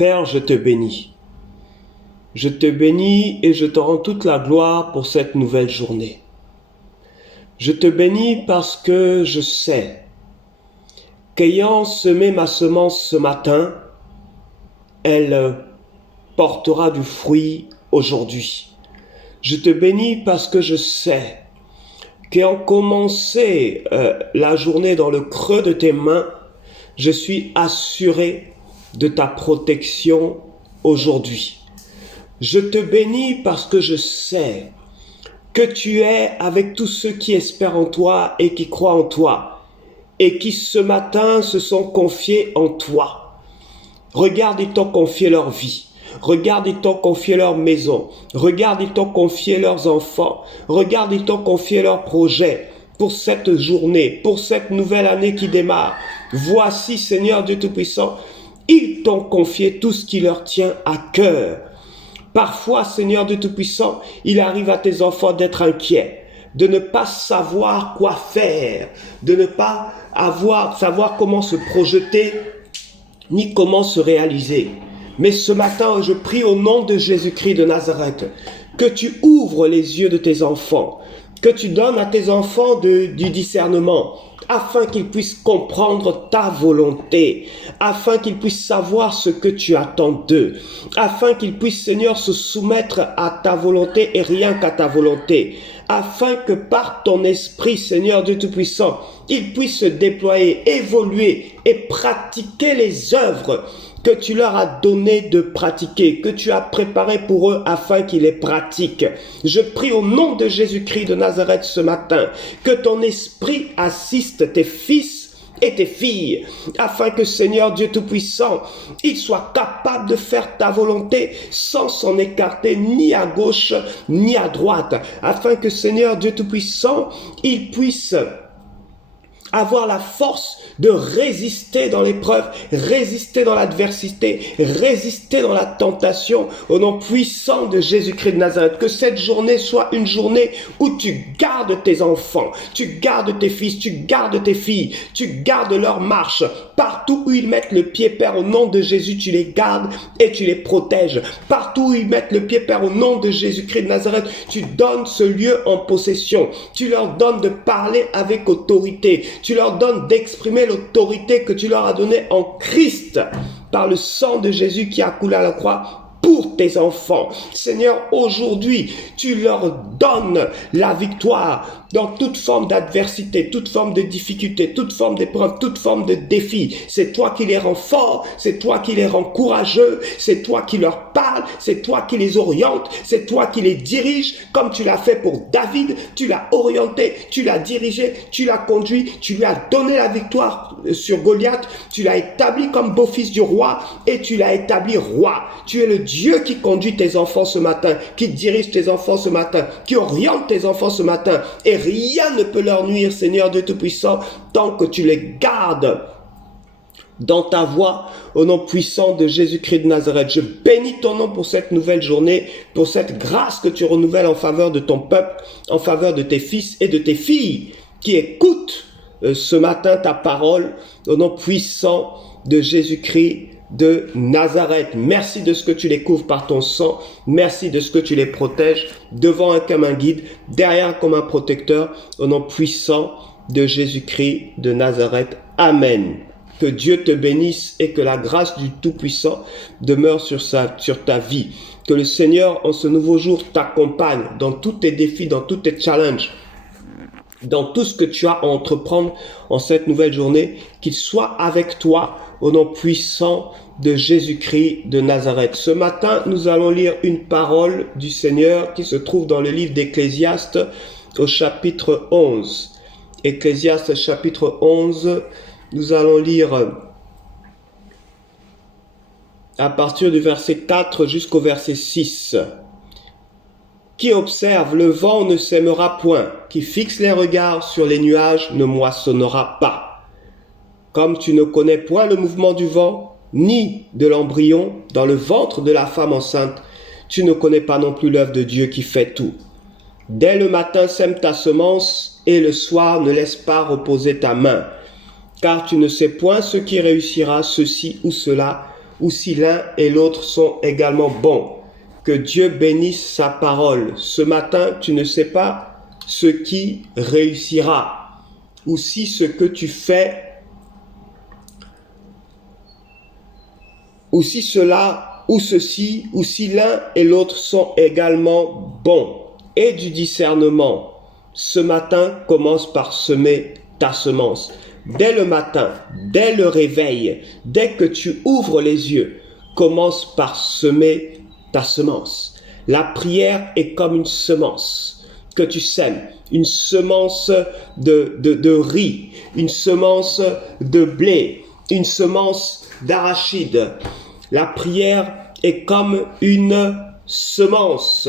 Père, je te bénis. Je te bénis et je te rends toute la gloire pour cette nouvelle journée. Je te bénis parce que je sais qu'ayant semé ma semence ce matin, elle portera du fruit aujourd'hui. Je te bénis parce que je sais qu'ayant commencé la journée dans le creux de tes mains, je suis assuré de ta protection aujourd'hui. Je te bénis parce que je sais que tu es avec tous ceux qui espèrent en toi et qui croient en toi et qui ce matin se sont confiés en toi. Regarde, ils t'ont confié leur vie. Regarde, ils t'ont confié leur maison. Regarde, ils t'ont confié leurs enfants. Regarde, ils t'ont confié leurs projets pour cette journée, pour cette nouvelle année qui démarre. Voici, Seigneur Dieu Tout-Puissant, ils t'ont confié tout ce qui leur tient à cœur. Parfois, Seigneur Dieu Tout-Puissant, il arrive à tes enfants d'être inquiets, de ne pas savoir quoi faire, de ne pas savoir comment se projeter, ni comment se réaliser. Mais ce matin, je prie au nom de Jésus-Christ de Nazareth, que tu ouvres les yeux de tes enfants, que tu donnes à tes enfants du discernement, afin qu'ils puissent comprendre ta volonté, afin qu'ils puissent savoir ce que tu attends d'eux, afin qu'ils puissent, Seigneur, se soumettre à ta volonté et rien qu'à ta volonté, afin que par ton esprit, Seigneur Dieu Tout-Puissant, ils puissent se déployer, évoluer et pratiquer les œuvres que tu leur as donné de pratiquer, que tu as préparé pour eux afin qu'ils les pratiquent. Je prie au nom de Jésus-Christ de Nazareth ce matin, que ton esprit assiste tes fils et tes filles, afin que Seigneur Dieu Tout-Puissant, il soit capable de faire ta volonté sans s'en écarter ni à gauche ni à droite, afin que Seigneur Dieu Tout-Puissant, il puisse avoir la force de résister dans l'épreuve, résister dans l'adversité, résister dans la tentation, au nom puissant de Jésus-Christ de Nazareth. Que cette journée soit une journée où tu gardes tes enfants, tu gardes tes fils, tu gardes tes filles, tu gardes leur marche. Partout où ils mettent le pied, Père, au nom de Jésus, tu les gardes et tu les protèges. Partout où ils mettent le pied, Père, au nom de Jésus-Christ de Nazareth, tu donnes ce lieu en possession. Tu leur donnes de parler avec autorité. Tu leur donnes d'exprimer l'autorité que tu leur as donnée en Christ par le sang de Jésus qui a coulé à la croix pour tes enfants. Seigneur, aujourd'hui, tu leur donnes la victoire dans toute forme d'adversité, toute forme de difficulté, toute forme d'épreuve, toute forme de défi. C'est toi qui les rends forts, c'est toi qui les rends courageux, c'est toi qui leur parles, c'est toi qui les orientes, c'est toi qui les diriges, comme tu l'as fait pour David. Tu l'as orienté, tu l'as dirigé, tu l'as conduit, tu lui as donné la victoire sur Goliath, tu l'as établi comme beau-fils du roi et tu l'as établi roi. Tu es le Dieu qui conduit tes enfants ce matin, qui dirige tes enfants ce matin, qui oriente tes enfants ce matin, et rien ne peut leur nuire, Seigneur Dieu Tout-Puissant, tant que tu les gardes dans ta voie, au nom puissant de Jésus-Christ de Nazareth. Je bénis ton nom pour cette nouvelle journée, pour cette grâce que tu renouvelles en faveur de ton peuple, en faveur de tes fils et de tes filles qui écoutent ce matin ta parole, au nom puissant de Jésus-Christ de Nazareth. Merci de ce que tu les couvres par ton sang. Merci de ce que tu les protèges, devant comme un guide, derrière comme un protecteur, au nom puissant de Jésus-Christ de Nazareth. Amen. Que Dieu te bénisse et que la grâce du Tout-Puissant demeure sur ta vie. Que le Seigneur, en ce nouveau jour, t'accompagne dans tous tes défis, dans tous tes challenges, dans tout ce que tu as à entreprendre en cette nouvelle journée, qu'il soit avec toi au nom puissant de Jésus-Christ de Nazareth. Ce matin, nous allons lire une parole du Seigneur qui se trouve dans le livre d'Ecclésiaste au chapitre 11. Ecclésiaste chapitre 11, nous allons lire à partir du verset 4 jusqu'au verset 6. Qui observe le vent ne sèmera point, qui fixe les regards sur les nuages ne moissonnera pas. Comme tu ne connais point le mouvement du vent, ni de l'embryon dans le ventre de la femme enceinte, tu ne connais pas non plus l'œuvre de Dieu qui fait tout. Dès le matin sème ta semence, et le soir ne laisse pas reposer ta main. Car tu ne sais point ce qui réussira, ceci ou cela, ou si l'un et l'autre sont également bons. Que Dieu bénisse sa parole. Ce matin, tu ne sais pas ce qui réussira, ou si ce que tu fais, ou si cela, ou ceci, ou si l'un et l'autre sont également bons. Et du discernement. Ce matin, commence par semer ta semence. Dès le matin, dès le réveil, dès que tu ouvres les yeux, commence par semer ta semence. La prière est comme une semence que tu sèmes, une semence de riz, une semence de blé, une semence d'arachide. La prière est comme une semence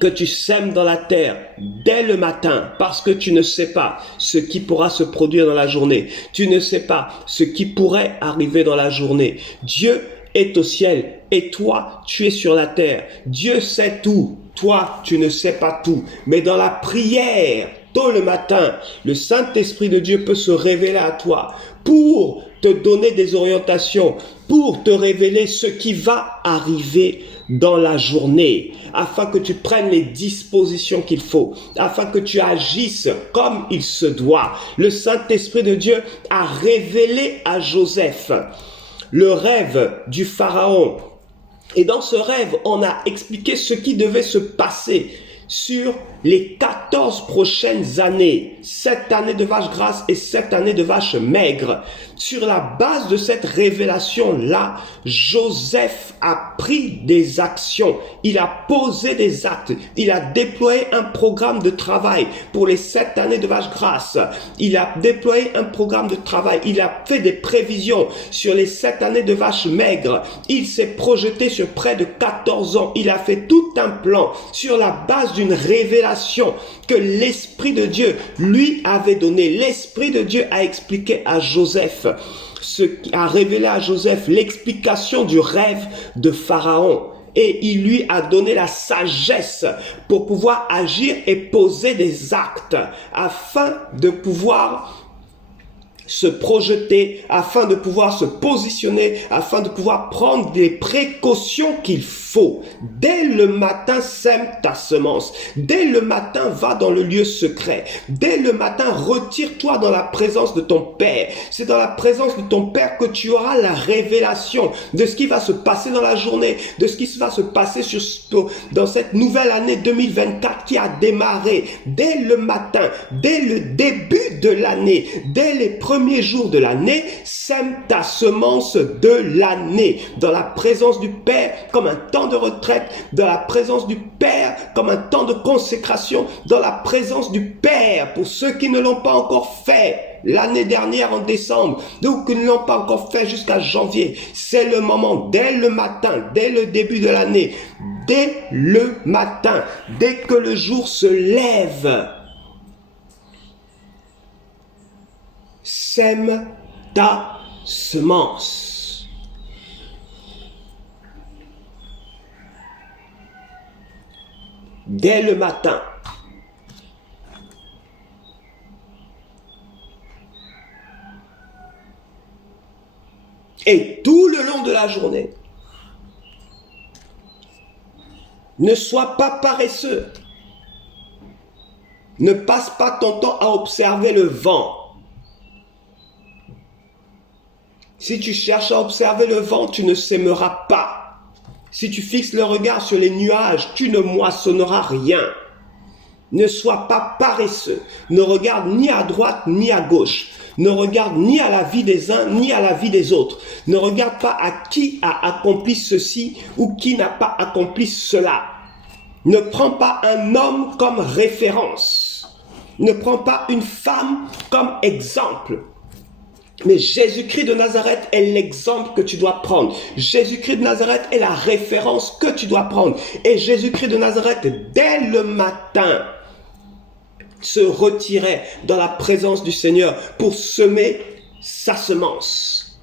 que tu sèmes dans la terre dès le matin, parce que tu ne sais pas ce qui pourra se produire dans la journée. Tu ne sais pas ce qui pourrait arriver dans la journée. Dieu est au ciel et toi, tu es sur la terre. Dieu sait tout. Toi, tu ne sais pas tout. Mais dans la prière, tôt le matin, le Saint-Esprit de Dieu peut se révéler à toi pour te donner des orientations, pour te révéler ce qui va arriver dans la journée, afin que tu prennes les dispositions qu'il faut, afin que tu agisses comme il se doit. Le Saint-Esprit de Dieu a révélé à Joseph le rêve du Pharaon. Et dans ce rêve, on a expliqué ce qui devait se passer sur les 14 prochaines années, 7 années de vaches grasses et 7 années de vaches maigres. Sur la base de cette révélation-là, Joseph a pris des actions, il a posé des actes, il a déployé un programme de travail pour les 7 années de vaches grasses, il a déployé un programme de travail, il a fait des prévisions sur les 7 années de vaches maigres, il s'est projeté sur près de 14 ans, il a fait tout un plan sur la base d'une révélation que l'Esprit de Dieu lui avait donné. L'Esprit de Dieu a expliqué à Joseph, a révélé à Joseph l'explication du rêve de Pharaon. Et il lui a donné la sagesse pour pouvoir agir et poser des actes afin de pouvoir se projeter, afin de pouvoir se positionner, afin de pouvoir prendre des précautions qu'il faut. Dès le matin, sème ta semence. Dès le matin, va dans le lieu secret. Dès le matin, retire-toi dans la présence de ton Père. C'est dans la présence de ton Père que tu auras la révélation de ce qui va se passer dans la journée, de ce qui va se passer dans cette nouvelle année 2024 qui a démarré. Dès le matin, dès le début de l'année, dès les premiers jours de l'année, sème ta semence de l'année dans la présence du Père comme un temps de retraite, dans la présence du Père comme un temps de consécration, dans la présence du Père pour ceux qui ne l'ont pas encore fait l'année dernière en décembre, ou qui ne l'ont pas encore fait jusqu'à janvier. C'est le moment, dès le matin, dès le début de l'année, dès le matin, dès que le jour se lève, sème ta semence. Dès le matin. Et tout le long de la journée. Ne sois pas paresseux. Ne passe pas ton temps à observer le vent. Si tu cherches à observer le vent, tu ne sèmeras pas. Si tu fixes le regard sur les nuages, tu ne moissonneras rien. Ne sois pas paresseux. Ne regarde ni à droite ni à gauche. Ne regarde ni à la vie des uns ni à la vie des autres. Ne regarde pas à qui a accompli ceci ou qui n'a pas accompli cela. Ne prends pas un homme comme référence. Ne prends pas une femme comme exemple. Mais Jésus-Christ de Nazareth est l'exemple que tu dois prendre. Jésus-Christ de Nazareth est la référence que tu dois prendre. Et Jésus-Christ de Nazareth, dès le matin, se retirait dans la présence du Seigneur pour semer sa semence.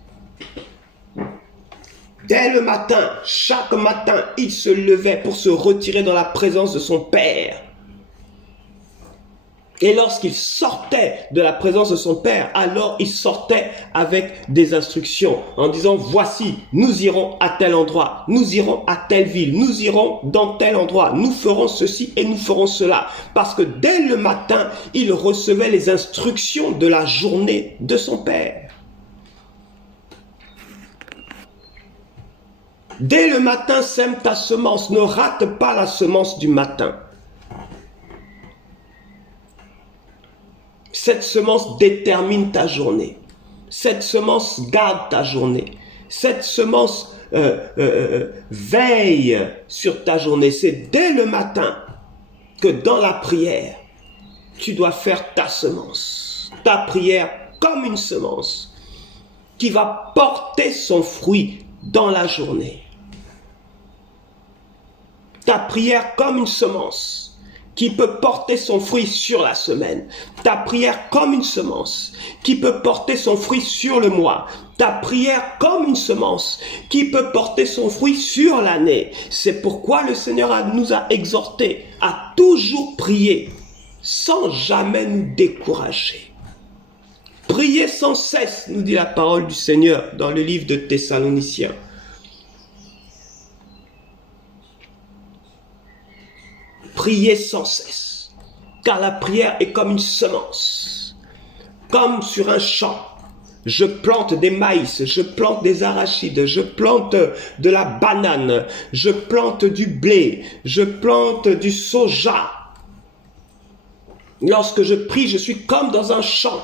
Dès le matin, chaque matin, il se levait pour se retirer dans la présence de son Père. Et lorsqu'il sortait de la présence de son père, alors il sortait avec des instructions en disant, voici, nous irons à tel endroit, nous irons à telle ville, nous irons dans tel endroit, nous ferons ceci et nous ferons cela. Parce que dès le matin, il recevait les instructions de la journée de son père. Dès le matin, sème ta semence, ne rate pas la semence du matin. Cette semence détermine ta journée. Cette semence garde ta journée. Cette semence veille sur ta journée. C'est dès le matin que dans la prière, tu dois faire ta semence. Ta prière comme une semence qui va porter son fruit dans la journée. Ta prière comme une semence qui peut porter son fruit sur la semaine. Ta prière comme une semence qui peut porter son fruit sur le mois. Ta prière comme une semence qui peut porter son fruit sur l'année. C'est pourquoi le Seigneur nous a exhortés à toujours prier sans jamais nous décourager. Priez sans cesse, nous dit la parole du Seigneur dans le livre de Thessaloniciens. Priez sans cesse, car la prière est comme une semence, comme sur un champ. Je plante des maïs, je plante des arachides, je plante de la banane, je plante du blé, je plante du soja. Lorsque je prie, je suis comme dans un champ,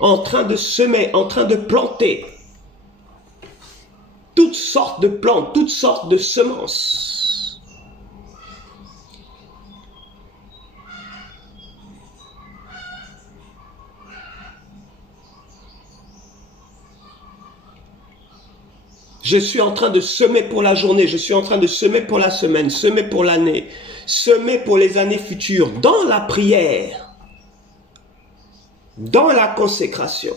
en train de semer, en train de planter toutes sortes de plantes, toutes sortes de semences. Je suis en train de semer pour la journée, je suis en train de semer pour la semaine, semer pour l'année, semer pour les années futures, dans la prière, dans la consécration,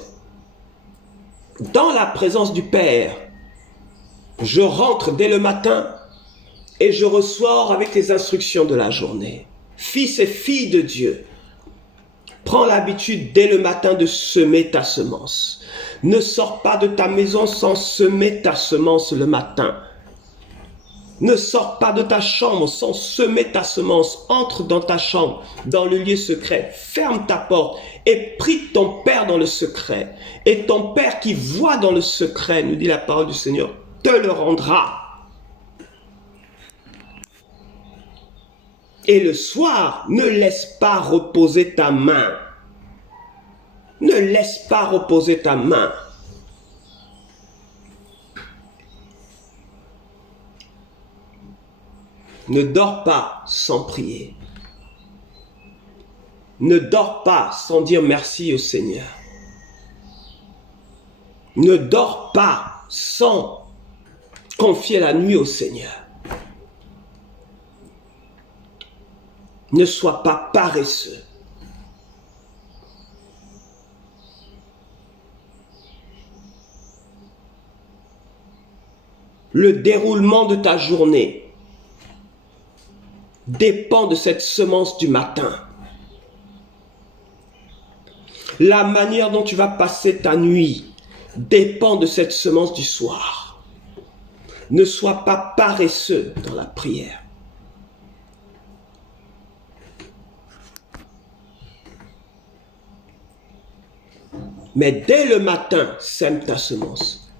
dans la présence du Père. Je rentre dès le matin et je ressors avec les instructions de la journée. Fils et filles de Dieu, prends l'habitude dès le matin de semer ta semence. Ne sors pas de ta maison sans semer ta semence le matin. Ne sors pas de ta chambre sans semer ta semence. Entre dans ta chambre, dans le lieu secret. Ferme ta porte et prie ton Père dans le secret. Et ton Père qui voit dans le secret, nous dit la parole du Seigneur, te le rendra. Et le soir, ne laisse pas reposer ta main. Ne laisse pas reposer ta main. Ne dors pas sans prier. Ne dors pas sans dire merci au Seigneur. Ne dors pas sans confier la nuit au Seigneur. Ne sois pas paresseux. Le déroulement de ta journée dépend de cette semence du matin. La manière dont tu vas passer ta nuit dépend de cette semence du soir. Ne sois pas paresseux dans la prière. Mais dès le matin, sème ta semence.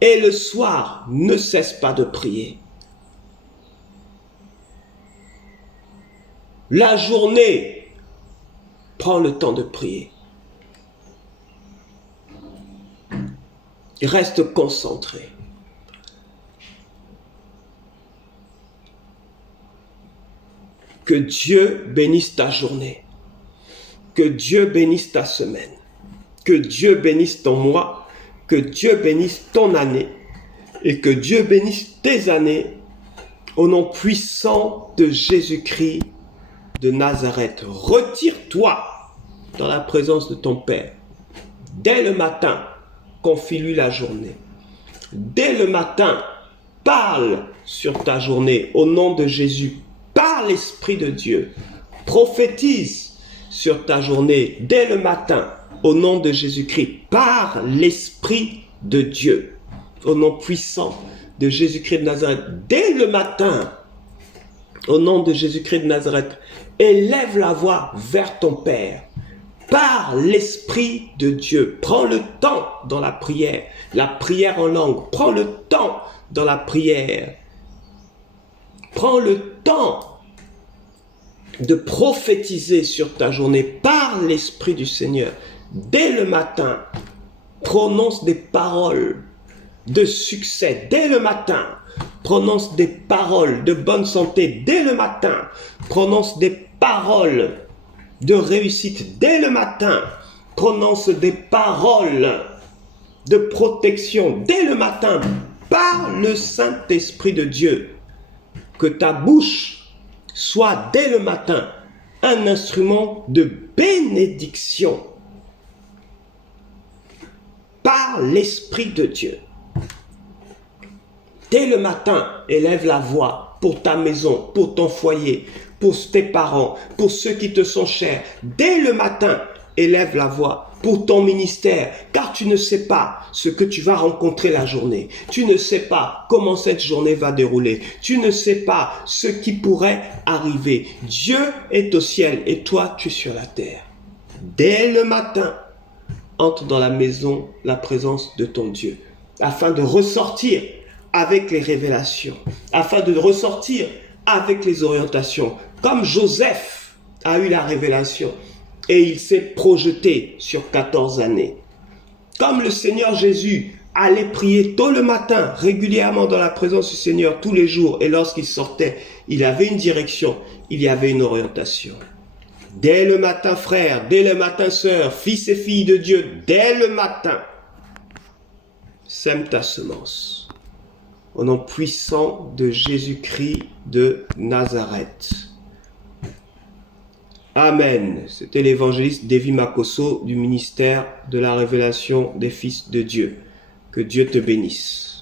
Et le soir, ne cesse pas de prier. La journée, prends le temps de prier. Reste concentré. Que Dieu bénisse ta journée. Que Dieu bénisse ta semaine. Que Dieu bénisse ton mois. Que Dieu bénisse ton année. Et que Dieu bénisse tes années. Au nom puissant de Jésus-Christ de Nazareth. Retire-toi dans la présence de ton Père. Dès le matin, confie-lui la journée. Dès le matin, parle sur ta journée au nom de Jésus. Par l'Esprit de Dieu. Prophétise sur ta journée, dès le matin, au nom de Jésus-Christ, par l'Esprit de Dieu, au nom puissant de Jésus-Christ de Nazareth, dès le matin, au nom de Jésus-Christ de Nazareth, élève la voix vers ton Père, par l'Esprit de Dieu. Prends le temps dans la prière en langue, prends le temps dans la prière, prends le temps de prophétiser sur ta journée par l'Esprit du Seigneur. Dès le matin, prononce des paroles de succès. Dès le matin, prononce des paroles de bonne santé. Dès le matin, prononce des paroles de réussite. Dès le matin, prononce des paroles de protection. Dès le matin, par le Saint-Esprit de Dieu, que ta bouche soit dès le matin un instrument de bénédiction par l'Esprit de Dieu. Dès le matin, élève la voix pour ta maison, pour ton foyer, pour tes parents, pour ceux qui te sont chers. Dès le matin, élève la voix pour ton ministère, car tu ne sais pas ce que tu vas rencontrer la journée. Tu ne sais pas comment cette journée va dérouler. Tu ne sais pas ce qui pourrait arriver. Dieu est au ciel et toi, tu es sur la terre. Dès le matin, entre dans la maison, la présence de ton Dieu, afin de ressortir avec les révélations, afin de ressortir avec les orientations. Comme Joseph a eu la révélation et il s'est projeté sur 14 années. Comme le Seigneur Jésus allait prier tôt le matin, régulièrement dans la présence du Seigneur tous les jours, et lorsqu'il sortait, il avait une direction, il y avait une orientation. Dès le matin, frère, dès le matin, sœur, fils et filles de Dieu, dès le matin, sème ta semence. Au nom puissant de Jésus-Christ de Nazareth. Amen. C'était l'évangéliste Davy Makosso du ministère de la révélation des fils de Dieu. Que Dieu te bénisse.